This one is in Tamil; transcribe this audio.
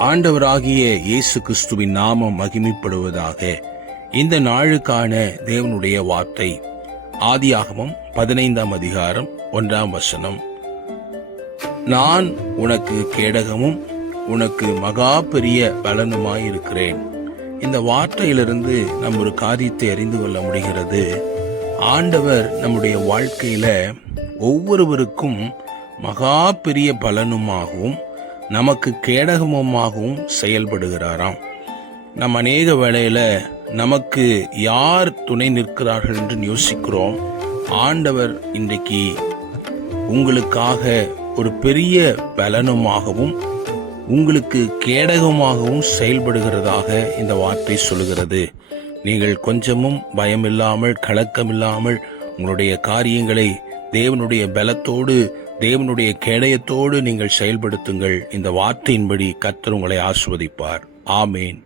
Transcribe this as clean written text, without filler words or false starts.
ஆண்டவராகிய இயேசு கிறிஸ்துவின் நாமம் மகிமைப்படுவதாக. இந்த நாளுக்கான தேவனுடைய வார்த்தை ஆதியாகமம் 15ஆம் அதிகாரம் 1ஆம் வசனம். நான் உனக்கு கேடகமும் உனக்கு மகா பெரிய பலனுமாயிருக்கிறேன். இந்த வார்த்தையிலிருந்து நம்ம ஒரு காரியத்தை அறிந்து கொள்ள முடிகிறது. ஆண்டவர் நம்முடைய வாழ்க்கையில ஒவ்வொருவருக்கும் மகா பெரிய பலனுமாகவும் நமக்கு கேடகமுமாகவும் செயல்படுகிறாராம். நம்ம அநேக வேளையில நமக்கு யார் துணை நிற்கிறார்கள் என்று யோசிக்கிறோம். ஆண்டவர் இன்றைக்கு உங்களுக்காக ஒரு பெரிய பலனுமாகவும் உங்களுக்கு கேடகமாகவும் செயல்படுகிறதாக இந்த வார்த்தை சொல்லுகிறது. நீங்கள் கொஞ்சமும் பயமில்லாமல் கலக்கமில்லாமல் உங்களுடைய காரியங்களை தேவனுடைய பலத்தோடு தேவனுடைய கேடயத்தோடு நீங்கள் செயல்படுத்துங்கள். இந்த வார்த்தையின்படி கர்த்தர் உங்களை ஆசீர்வதிப்பார். ஆமேன்.